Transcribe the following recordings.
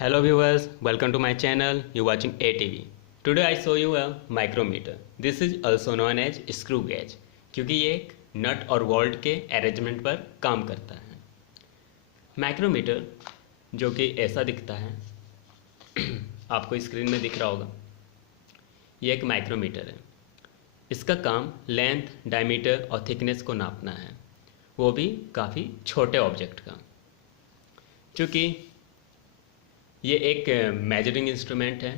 Hello viewers, welcome to my channel. You're watching ATV. Today I show you a micrometer. This is also known as screw gauge क्योंकि ये एक नट और bolt के arrangement पर काम करता है। माइक्रोमीटर जो कि ऐसा दिखता है आपको स्क्रीन में दिख रहा होगा, ये एक माइक्रोमीटर है। इसका काम लेंथ, डायमीटर और थिकनेस को नापना है, वो भी काफ़ी छोटे ऑब्जेक्ट का। चूँकि ये एक मेजरिंग इंस्ट्रूमेंट है,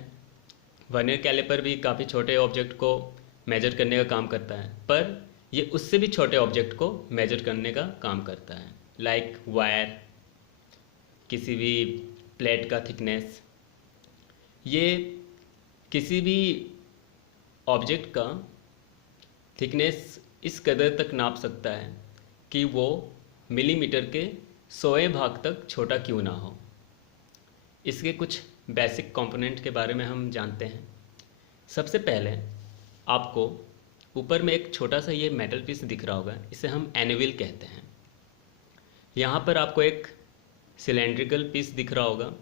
वर्नियर कैलिपर भी काफ़ी छोटे ऑब्जेक्ट को मेजर करने का काम करता है, पर ये उससे भी छोटे ऑब्जेक्ट को मेजर करने का काम करता है, लाइक वायर, किसी भी प्लेट का थिकनेस। ये किसी भी ऑब्जेक्ट का थिकनेस इस कदर तक नाप सकता है कि वो मिलीमीटर के 100वें भाग तक छोटा क्यों ना हो। इसके कुछ बेसिक कंपोनेंट के बारे में हम जानते हैं। सबसे पहले आपको ऊपर में एक छोटा सा ये मेटल पीस दिख रहा होगा, इसे हम एनिविल कहते हैं। यहाँ पर आपको एक सिलेंड्रिकल पीस दिख रहा होगा,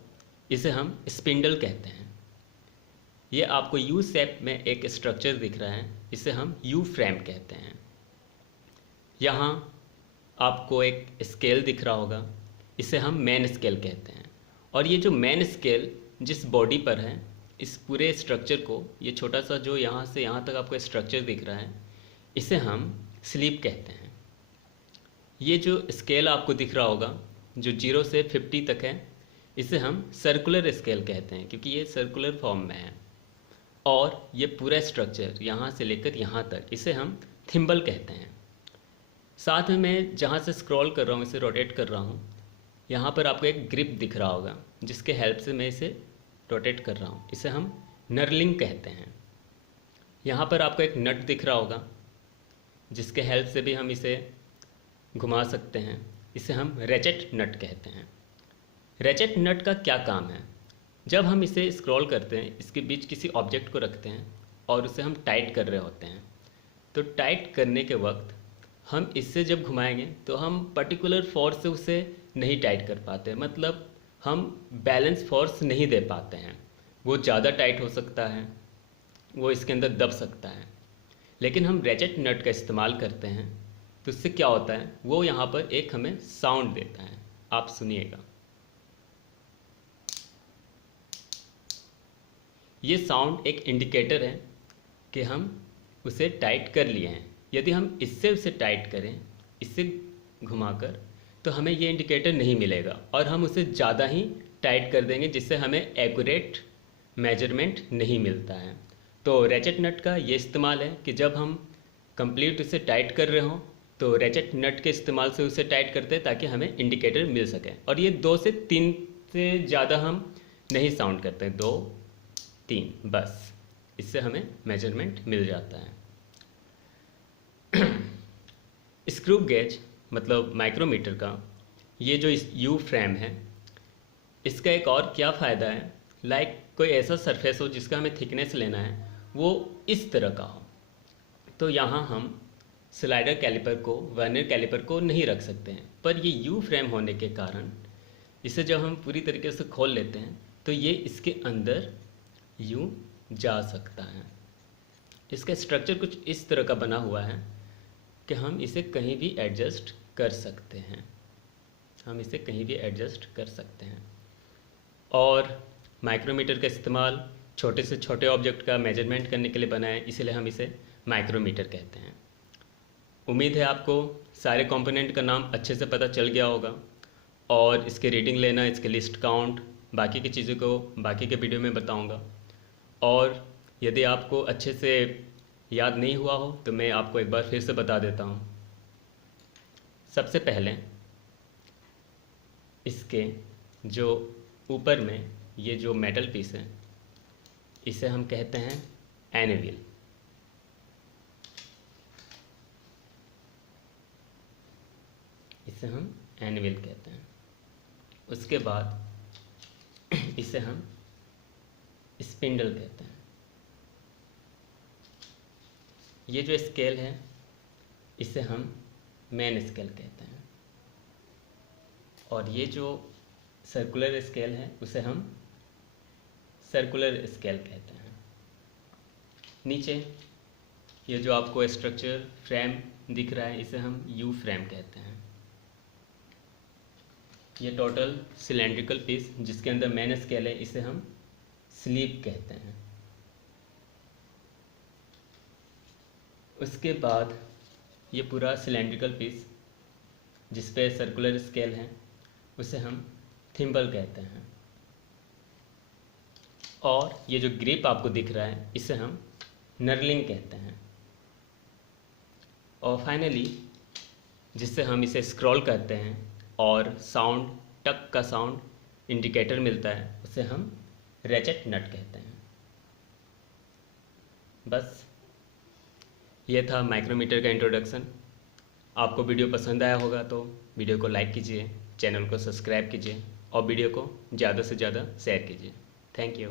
इसे हम स्पिंडल कहते हैं। ये आपको यू शेप में एक स्ट्रक्चर दिख रहा है, इसे हम यू फ्रेम कहते हैं। यहाँ आपको एक स्केल दिख रहा होगा, इसे हम मेन स्केल कहते हैं। और ये जो मेन स्केल जिस बॉडी पर है, इस पूरे स्ट्रक्चर को, ये छोटा सा जो यहाँ से यहाँ तक आपको स्ट्रक्चर दिख रहा है, इसे हम स्लीप कहते हैं। ये जो स्केल आपको दिख रहा होगा जो 0 से 50 तक है, इसे हम सर्कुलर स्केल कहते हैं क्योंकि ये सर्कुलर फॉर्म में है। और ये पूरा स्ट्रक्चर यहाँ से लेकर यहाँ तक, इसे हम थिम्बल कहते हैं। साथ में मैं जहाँ से स्क्रॉल कर रहा हूँ, इसे रोटेट कर रहा हूँ, यहाँ पर आपको एक ग्रिप दिख रहा होगा जिसके हेल्प से मैं इसे रोटेट कर रहा हूँ, इसे हम नर्लिंग कहते हैं। यहाँ पर आपको एक नट दिख रहा होगा जिसके हेल्प से भी हम इसे घुमा सकते हैं, इसे हम रेचेट नट कहते हैं। रेचेट नट का क्या काम है? जब हम इसे स्क्रॉल करते हैं, इसके बीच किसी ऑब्जेक्ट को रखते हैं और उसे हम टाइट कर रहे होते हैं, तो टाइट करने के वक्त हम इससे जब घुमाएंगे तो हम पर्टिकुलर फोर्स से उसे नहीं टाइट कर पाते, मतलब हम बैलेंस फोर्स नहीं दे पाते हैं। वो ज़्यादा टाइट हो सकता है, वो इसके अंदर दब सकता है। लेकिन हम रेचेट नट का इस्तेमाल करते हैं तो इससे क्या होता है, वो यहाँ पर एक हमें साउंड देता है, आप सुनिएगा। ये साउंड एक इंडिकेटर है कि हम उसे टाइट कर लिए हैं। यदि हम इससे उसे टाइट करें, इससे घुमाकर, तो हमें ये इंडिकेटर नहीं मिलेगा और हम उसे ज़्यादा ही टाइट कर देंगे जिससे हमें एक्यूरेट मेजरमेंट नहीं मिलता है। तो रेचेट नट का ये इस्तेमाल है कि जब हम कंप्लीट उसे टाइट कर रहे हों तो रेचेट नट के इस्तेमाल से उसे टाइट करते हैं ताकि हमें इंडिकेटर मिल सके। और ये 2 से 3 से ज़्यादा हम नहीं साउंड करते, 2 3 बस, इससे हमें मेजरमेंट मिल जाता है। स्क्रू गेज मतलब माइक्रोमीटर का ये जो यू फ्रेम है, इसका एक और क्या फ़ायदा है, लाइक कोई ऐसा सरफेस हो जिसका हमें थिकनेस लेना है, वो इस तरह का हो, तो यहाँ हम स्लाइडर कैलिपर को, वर्नियर कैलिपर को नहीं रख सकते हैं। पर ये यू फ्रेम होने के कारण इसे जब हम पूरी तरीके से खोल लेते हैं तो ये इसके अंदर यूँ जा सकता है। इसका स्ट्रक्चर कुछ इस तरह का बना हुआ है कि हम इसे कहीं भी एडजस्ट कर सकते हैं, हम इसे कहीं भी एडजस्ट कर सकते हैं। और माइक्रोमीटर का इस्तेमाल छोटे से छोटे ऑब्जेक्ट का मेजरमेंट करने के लिए बना है, इसीलिए हम इसे माइक्रोमीटर कहते हैं। उम्मीद है आपको सारे कंपोनेंट का नाम अच्छे से पता चल गया होगा और इसके रीडिंग लेना, इसके लिस्ट काउंट, बाकी की चीज़ों को बाकी के वीडियो में बताऊंगा। और यदि आपको अच्छे से याद नहीं हुआ हो तो मैं आपको एक बार फिर से बता देता हूँ। सबसे पहले इसके जो ऊपर में ये जो मेटल पीस है, इसे हम कहते हैं एनिविल। इसे हम एनिविल कहते हैं। उसके बाद इसे हम स्पिंडल कहते हैं। ये जो स्केल है इसे हम मेन स्केल कहते हैं। और ये जो सर्कुलर स्केल है उसे हम सर्कुलर स्केल कहते हैं। नीचे ये जो आपको स्ट्रक्चर फ्रेम दिख रहा है इसे हम यू फ्रेम कहते हैं। ये टोटल सिलेंड्रिकल पीस जिसके अंदर मेन स्केल है इसे हम स्लीव कहते हैं। उसके बाद ये पूरा सिलेंड्रिकल पीस जिस पे सर्कुलर स्केल है उसे हम थिम्बल कहते हैं। और ये जो ग्रिप आपको दिख रहा है इसे हम नर्लिंग कहते हैं। और फाइनली जिससे हम इसे स्क्रॉल करते हैं और साउंड टक का साउंड इंडिकेटर मिलता है उसे हम रेचेट नट कहते हैं। बस ये था माइक्रोमीटर का इंट्रोडक्शन। आपको वीडियो पसंद आया होगा तो वीडियो को लाइक कीजिए, चैनल को सब्सक्राइब कीजिए और वीडियो को ज़्यादा से ज़्यादा शेयर कीजिए। Thank you.